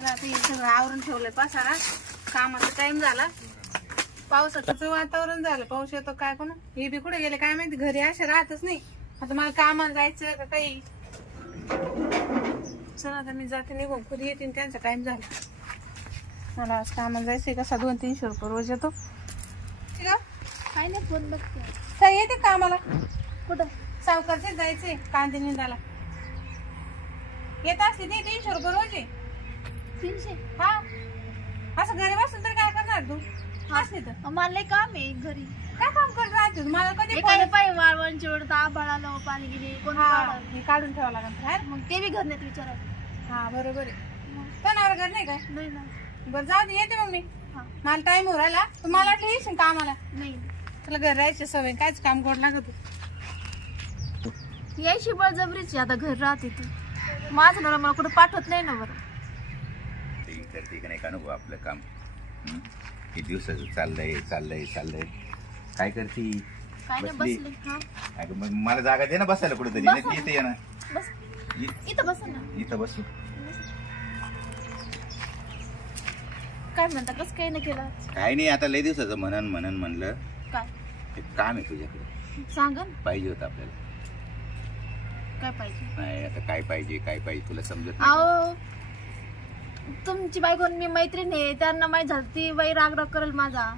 आता हे सगळं आवरून ठेवलंय पसारा. कामाचा टाइम झाला. पावसाचं वातावरण झालं पाऊस येतो काय कोण? हे बी कुठे गेले काय माहिती? घरी असे राहतच नाही. आता मला कामाला जायचं का काही चला आता मी जाते निघून. कधी येतील त्यांचा टाइम झाला. मला आज कामाला जायचंय कसा? दोन तीनशे रुपये रोज येतो. ठीक आहे? काय नाही फोन बघते. सर येते कामाला? कुठं? सावकारचे जायचंय कांदे निंदाला येत असते ते तीनशे रुपये रोज आहे. तीनशे. हा? असं घरी बसून तर काय करणार तू? असली तर मला लय काम आहे घरी. काय काम करत राहते तू? मला कधी एखादे पाय वाळवण चिवडत आभाळ आलं पाणी गेले कोण हा काढलं? हे काढून ठेवावं लागेल बाहेर मग ते बी घर नाही विचारायचं हा बरोबर आहे. तणावर घर नाही काय? नाही ना. बरं जाऊ दे येते मग मी. हा. मला टाइम हो राहिला. तू मला वाटलं येशील कामाला. नाही. तुला घर राहायची सवय कायच काम गोड लागत होतं. यायची बळजबरीची आता घर राहते ती. माझं नवरा मला कुठं पाठवत नाही ना बरं. करते का नाही का नको आपलं काम. हं? दिवसाचं चाललंय चाललंय चाललंय. काय करती? काय नाही बसली. बसले हा. अगं मग मला जागा दे ना बसायला कुठेतरी. बसा. येते ये ना. बस. इ- इथं बस ना. इथं बसू. काय म्हणता कसं काही नाही केलं आज? काय नाही आता लय दिवसाचं म्हणन म्हणन म्हणलं. काय? एक काम आहे तुझ्याकडे. सांगा ना. पाहिजे होतं आपल्याला. काय पाहिजे? नाही आता काय पाहिजे काय पाहिजे तुला समजत नाही का? अहो तुमची बायको आणि मी मैत्रीण आहे त्यांना माहीत झालं ती बाई राग राग करेल माझा.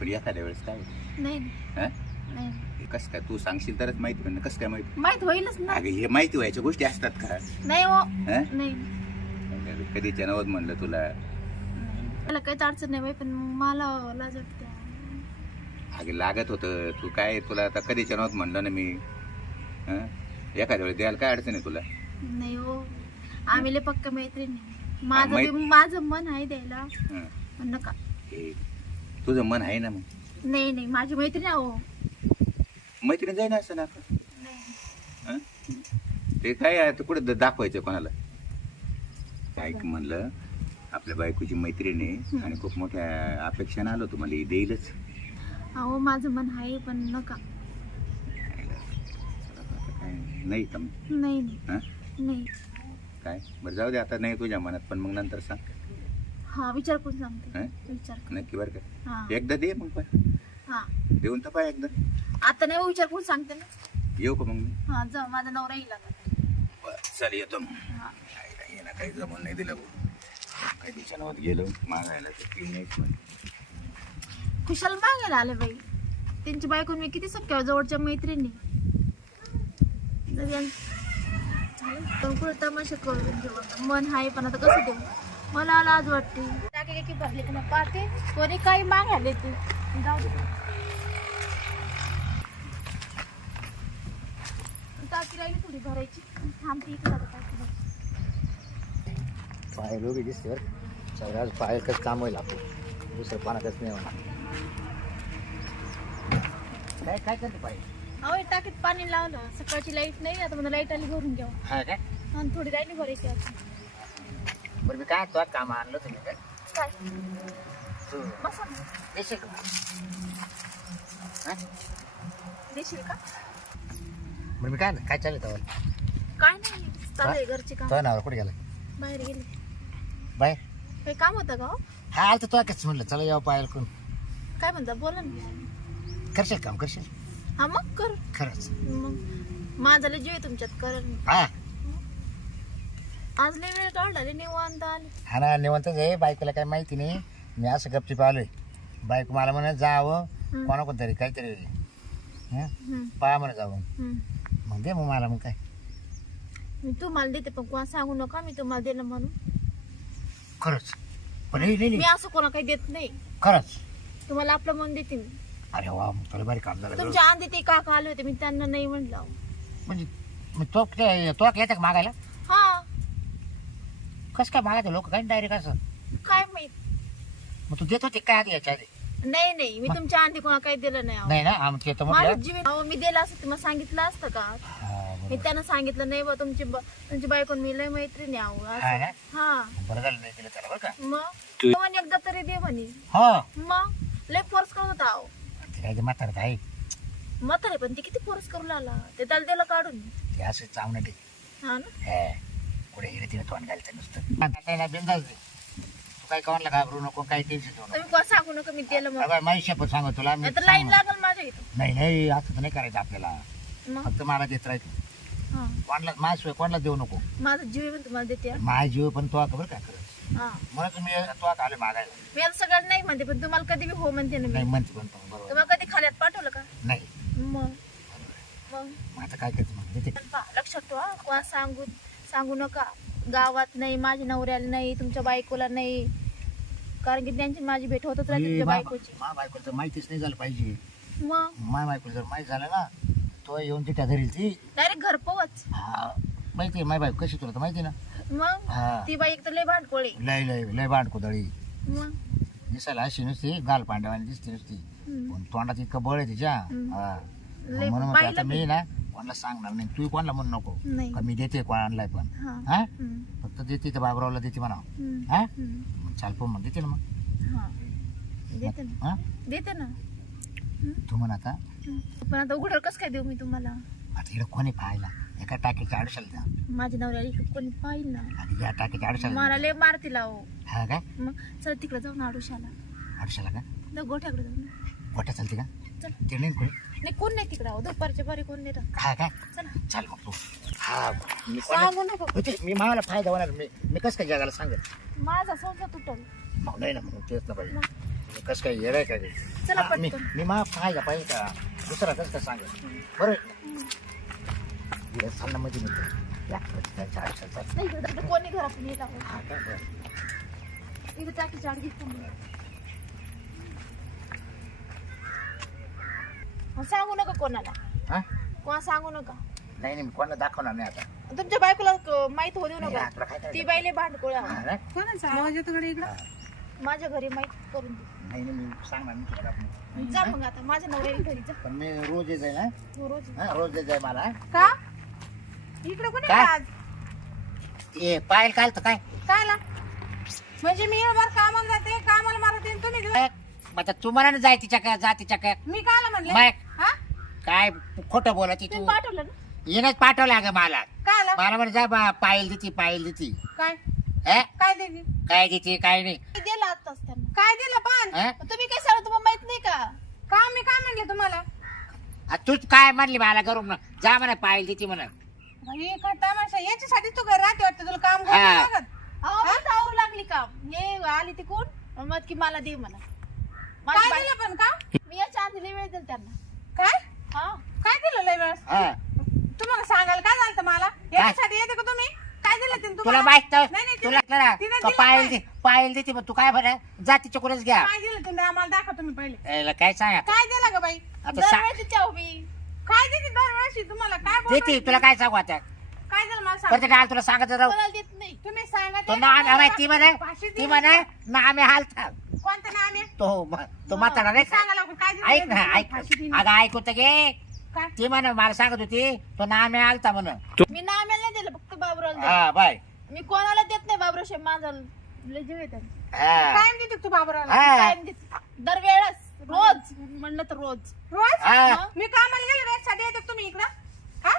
पण एखाद्या वेळेस काय नाही हं? नाही. कसं काय तू सांगशील तरच माहिती पण कसं काय माहिती? माहीत होईलच ना. अगं हे माहिती व्हायच्या गोष्टी असतात का? नाही हो. हं? नाही. कधी नवत म्हणलं तुला. मला काहीच अडचण नाही बाई पण मला लाज वाटते अगं लागत होतं. तू काय तुला आता कधी नवत म्हणलं ना मी. हं? एखाद्या वेळेस द्यायला काय अडचण आहे तुला? नाही हो. आम्ही लय पक्क मैत्रीण आहे. माझं माझं मन आहे द्यायला. हं. पण नका. हे, तुझं मन आहे ना मग? नाही नाही माझी मैत्रीण आहे हो मैत्रीण जाईन असं ना हं? ते काय आहे, ते कुठे द- दाखवायचं कोणाला? ऐक म्हणलं आपल्या बायकोची मैत्रीण आहे आणि खूप मोठ्या अपेक्षाने आलो तुम्हाला हे देईलच. अहो माझं मन आहे पण नका. आता काय नाही का मग? नाही नाही. हं? नाही. काय? बरं जाऊ दे आता नाही तुझ्या मनात पण मग नंतर सांग. हा विचार करून सांगते. हं? विचार करून. नक्की बरं का? हा. एकदा दे मग पण. हा. देऊन तर पाय एकदा. आता नाही विचार करून सांगते ना. येऊ का मग मी? हा जा माझा नवरा येईल आता. बरं, चल येतो मग. हा. काय नाही ना काही जमून नाही दिलं. भाऊ. काही दिवसांवर गेलो मागायला तर यायचं म्हणे. खुशाल मागायला आले बाई. त्यांची बायको मी किती सख्या जवळच्या मैत्रिणी. यां- चालेल, पण कुठे तमाशा करून घेऊ आता. मन आहे पण आता कसं देऊ मला लाज वाटते. टाके की भरले का नाही पाहते. कोणी काही मागायला ते. जाऊ दे. टाकी राहिली थोडी भरायची. थांबते इकडे आता टाकी पाय लोबी दिसते बरं. सगळ्याच पायाकच काम होईल आपलं. दुसरं पाण्यातच नाही होणार. काय काय करते पाहिजे अहो टाकीत पाणी लावलं. सकाळची लाइट नाही आता मला लाइट आली भरून घ्यावं हा काय आणि थोडी राहिली भरायची आता बरं मी काय तुला काम आणलं तुम्ही काय? काय? तू बसा ना. देशील का? हा? देशील का? बरं मी काय काय चालू तेव्हा काय नाही चालू आहे घरचे काम. तो नावर कुठे गेला बाहेर गेले. बाय काही काम होतं का हो? हा आलं तर तुला कसं म्हणलं चला यावं पाहायला कोण. काय म्हणता बोला ना. करशील काम करशील? हा मग कर. खरंच. मग माझा लय जीव आहे तुमच्यात करेल. हा. आज लय वेळ काढला लय निवांत आले. हा ना निवंतच आहे. बायकोला काय माहिती नाही. मी असं गपची आलोय. बायको मला म्हणत जावं. कोणाकोण तरी काहीतरी. हं? हम्म, पहा जावं हम्म. मग दे मग मला मग काय. मी तुम्हाला देते पण कोणा सांगू नका मी तुम्हाला दिलं म्हणून. खरंच. पण नाही नाही मी नाही. असं कोणा काही देत नाही. खरंच. तुम्हाला आपलं मन देते मी. अरे वा मग तुला भारी काम झालं. तुमच्या आधी ते काका आले होते मी त्यांना नाही म्हणलं. अहो. म्हणजे मग तो ते- तो येतं का मागायला? हा. कसं काय मागायचं? लोक काय डायरेक्ट असं? काय माहीत? मग तू देत होते काय आधी याच्या आधी? नाही नाही. मी तुमच्या आधी कोणा काही दिलं नाही अहो. नाही ना? आम ते तर माझं म्हटलं. जीव अहो, मी दिलं असं तुम्हाला सांगितलं असतं का? हा, मी बरोबर. त्यांना सांगितलं नाही बा तुमची ब- तुमची बायकोन मी लय मैत्रिणी आहो हा असं. ना? हा. बरं झालं नाही दिलं त्याला बरं का? मग? तू- तो म्हणे एकदा तरी दे म्हणे. हो. मग? लय फोर्स करत होता अहो. काय ते म्हातारत आहे. म्हातारे पण ते किती फोर्स करू लागला. ते त्याला दिलं काढून. ते असं चावणं ते. हा ना? हे. कुठे हिरे तिने तोंड घालतं नुसतं. ना बिंदास दे तू काही कोणाला घाबरू नको काही टेन्शन घेऊ नको. तुम्ही कोण सांगू नका मी दिलं मग. अगं, माझी शपथ सांगू तुला मी नाही तर लाईन सांगू. लागल माझ्या इथं. नाही नाही असं तर नाही करायचं आपल्याला. मग? फक्त मला देत राहायचं. हा. कोणाला माझ्याशिवाय कोणाला देऊ नको. माझा जीव पण तुम्हाला देते हा. माझा जीव पण तो खबर काय करत. हा. म्हणून तुम्ही तो आले मागायला. मी आता सगळं नाही म्हणते पण तुम्हाला कधी बी हो म्हणते ना मी. नाही म्हणते पण बरोबर. तुम्हाला कधी खाल्यात पाठवलं का? नाही. मग. मग? मग आता काय करायचं मग? देते. पण पहा, लक्षात ठेवा कोणा सांगू सांगू नका. गावात नाही माझ्या नवऱ्याला नाही तुमच्या बायकोला नाही. कारण की त्यांची माझी भेट होतच राहते तुमच्या बायकोची. मा बायकोला तर माहितीच नाही झालं पाहिजे. मग? माय बायकोला जर माहिती झालं ना तो येऊन तिच्या धरील ती. डायरेक्ट घर पोच हा माहिती आहे माय बायको कशी तुला तर माहिती आहे ना. मग? हा. ती बाई एक तर लय भांडकोळी लय लय लय बांड कोदळी मग? दिसायला अशी नुसती गाल पांडवानी दिसते नुसती. हम्म. पण तोंडात इतकं बळ आहे तिच्या? हम्म. हा. लय म्हणून म्हणते आता पाहिलं मी ना कोणाला सांगणार नाही. तू कोणाला म्हणू नको. नाही. का मी देते कोणाला पण. हा. हा? हम्म. फक्त देते तर बाबरावला देते म्हणा हम्म. हा? हम्म. मग चाल पण मग. देते ना मग. हा. देते ना. हा? देते ना. तू म्हण आता. हम्म. पण आता उघडर कसं काय देऊ मी तुम्हाला? आता इकडे कोणी पाहायला? एका टाकीच्या आडशाला द्या. माझ्या नवऱ्याला इकडे कोणी पाहिल ना आणि या टाकीच्या आडशाला मला. लय मारतील अहो हा काय मग चल तिकडे जाऊ ना आडुशाला. आडशाला का? जा गोठ्याकडे जाऊ ना गोट्या चालते का? चल. ते नाही कोणी? नाही कोण नाही तिकडे? अहो दुपारच्या बारी कोण नाही राहत. हा काय चला. चाल मग तू. हा. मी सांगू नका. होते मी मला फायदा होणार. मी मी कसं काय जगाला सांगेल माझा संसार तुटल. मग नाही ना मग तेच ना पाहिजे कसं काय येड आहे का ते? चला हा, मी पटकन. मी मा फायदा पाहिजे का? दुसरा कसं काय सांगेल बरं. इकडे चालना मध्ये मी या, आयुष्यात. चाल. नाही इकडे कोणी येत हा काय बरं. इकडे टाकी चार घेतो मी मग सांगू नका कोणाला. हा? कोणा सांगू नका. नाही नाही मी कोणाला दाखवणार नाही आता. तुमच्या बायकोला क- माहीत होऊ देऊ नाही, नका. आपलं काय करायचं? ती बाईले भांडकोळ हा, नाही. कोणाचा आवाज येतो कडे इकडं? माझ्या घरी माहीत करून दे. नाही, नाही, मी सांगणार नाही तुला. आपण. जा मग आता माझ्या नवऱ्याला घरी जा. पण मी रोज येत जाईल हो, रोज. हा रोज येत जाईल मला. का? इकडे कोणी काय? आज? ये पायल काल तर काय? काय ला म्हणजे मी एवढं कामाला जाते कामाला मारते आणि तुम्ही दिवस- काय? आता तू म्हणा ना जाय तिच्या काय जा तिच्या काय मी कायला म्हणले? मग? हा? काय खोटं बोलत तू? तुम्ही पाठवलं ना? येणंच पाठवलं अगं मला. कायला? मला म्हणे जा बा पायल देती पायल देती. काय? हे? काय दिली काय देते काय नाही. मी दिलं त्यांना. काय दिलं पण? हे? तुम्ही काय सांगा तुम्हाला माहीत नाही का? का मी काय म्हणले तुम्हाला? आ, तूच काय म्हणली मला करून जा म्हणा पायल देती म्हणा. बाई, काय तमाशा. याच्यासाठी तू घर राहते वाटतं? तुला काम हा. करावं लागत? अहो लागली का हे आली ती कोण मग की मला दे मला माझी काय बाई- दिलं पण का मी या चांदीला वेळ दिला त्यांना. काय? हा. काय दिलं लय वेळेस? हा. तुम्हाला सांगायला काय झालं होतं मला? याच्यासाठी येते का तुम्ही? काय दिलं तिने तुला तुम्हाला? माहीत नाही, नाही नाही, तुला तिने- करा. तिने का दिलं पायल काय? दे पायल देते मग तू काय म्हणा? जा तिच्याकडूनच घ्या. काय दिलं तिने? आम्हाला दाखवा तुम्ही पहिले. याला काय सांगा? काय दिलं का बाई? आता सा- दरवेळेस तिच्या उभी. काय देते दरवेळेशी तुम्हाला काय देते तुला काय सांगू आता? काय झालं मला परत सांग डाल तुला सांगत राहू. कोणाला देत नाही. तुम्ही सांगा तो ते ना ती म्हणा ती म्हणा? ना आम्ही हालता कोणतं नाव आहे तो म- तो म्हातारा नाही का? सांगा लवकर काय ऐक ना ऐक. फाशी दिली? अगं ऐकू तर घे. काय? ती म्हण मला सांगत होती तो ना आम्ही आलता म्हण मी नाम्याला नाही दिलं फक्त बाबराला दिलं. हा बाय. मी कोणाला देत नाही बाबराशे माझा लय जीव त्यांना. हा. कायम देते तू बाबराला. हा. कायम देते. रोज म्हणलं तर रोज. रोज? हा. मी कामाला गेले वेळेसाठी येते का तुम्ही इकडं? हा?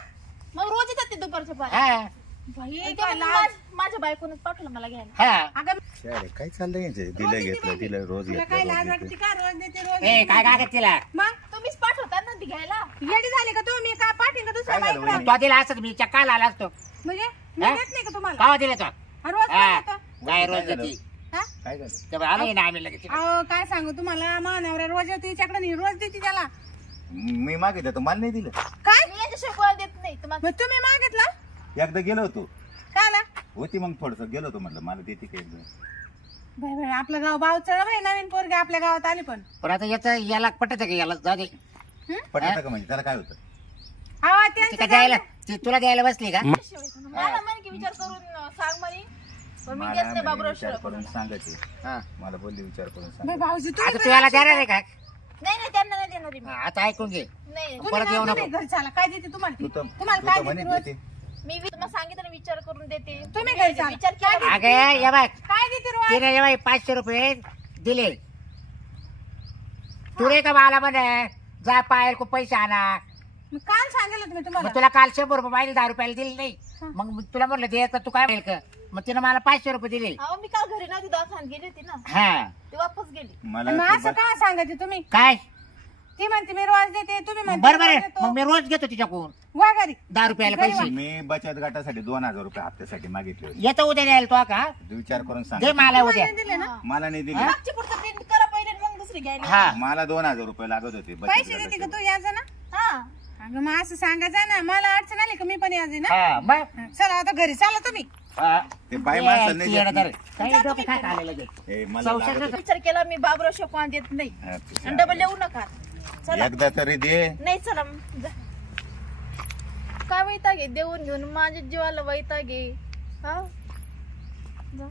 मग रोज येतात ते दुपारच्या हा. बाई काय लाज. माझ- माझ्या बायकोनच पाठवलं मला घ्यायला. हा. अगं काय चाललंय यांचं? रोज दिलं घेतलं. दिलं रोज तुला काय घेतलं लाज रोज वाटते घेतलं का? रोज देते रोज ए देते? काय काय तिला? मग? तुम्हीच पाठवता ना ती घ्यायला. येडी झाले का तुम्ही काय पाठी का दुसऱ्या काय झालं बाईकडं? तो दिला असत मी चक्काला आला असतो. म्हणजे? मी हा? देत नाही का तुम्हाला? कावा दिला तो? हा, रोज हा. काय देतं? काय रोज काय झालं? देती. हा? काय झालं? तेव्हा आलो. ना आम्ही लगेच अहो काय सांगू तुम्हाला? मानवऱ्या रोज येतो हिच्याकडे नाही रोज देते त्याला. मी मागितलं तर मला नाही दिलं. काय? मी यांच्याशिवाय कोणाला देत नाही. तुम्हाला मग तुम्ही मागितलं? एकदा गेलो होतो. काय आला होती मग थोडस गेलो होतो म्हटलं मला देते काय एकदा? बाई बाई आपलं गाव बाव चढ बाई नवीन पोरगे आपल्या गावात आली पण. पण आता याचं याला पटत का याला? जाऊ दे. पटलं का म्हणजे? त्याला काय होतं? अहो ती त्यांचं का द्यायला ती तुला द्यायला बसली का? मला म्हणे की विचार करून अं, सांग म्हणे. पण मी मला बाबराव विचार करून हा. बोलली विचार करून बाई, सांग भाऊजी आता तुम्ही तू याला देणार आहे का नाही नाही त्यांना नाही देणार आहे मी. हा, आता ऐकून घे. नाही. परत येऊ नको. काय देते तुम्हाला तू? ती? तर तुम्हाला तू काय तर म्हणे देते रोज? देते मी वि- तुम्हाला सांगितलं ना विचार करून देते. तुम्ही घरी चाला. विचार केला अगे या बाय. काय देते रोज? तिने या बाई पाचशे रुपये दिले. तू रे का मला म्हणे? जा पायल को पैसे आणा. मग काल सांगितलं तुम्ही तुम्हाला. तुला काल शंभर रुपये पाहिजे दहा रुपयाला दिले नाही. मग मी तुला म्हणलं दे तर तू काय म्हणेल का मग तिनं मला पाचशे रुपये दिले. अहो मी काल घरी नव्हती दवाखान्यात गेली होती ना. हा. ते वापस गेली. मला मग असं काय सांगायचे तुम्ही? काय? ती म्हणते मी रोज देते तुम्ही म्हणते बरोबर रोज आहे देतो. मग मी रोज घेतो तिच्याकडून. वा घरी. दहा रुपयाला घरी पैसे. मी बचत गटासाठी दोन हजार रुपये हप्त्यासाठी मागितले होते. येतो उद्या द्यायला तो का? तू विचार करून दे सांग मला उद्या. तुम्हाला दिले ना. मला नाही दिले. मागची पुढचं प्रिंट करा पहिले मग दुसरी घ्यायला. हा. मला दोन हजार रुपये लागत होते बचत पैसे देते का. तू याचं ना? हा. अगं मग असं सांगायचं ना मला अडचण आली का मी पण यायचे ना? हा मग? चला आता घरी चला तुम्ही. हा. ते माणसाला नाही देत. ए, मला विचार केला मी बाबराव शेकवान देत नाही. हा, आणि डबल येऊ नका. चला. एकदा तरी दे. नाही चला मग, जा. काय वैताग आहे? देऊन घेऊन माझ्या जीवाला वैताग आहे. हा? जा.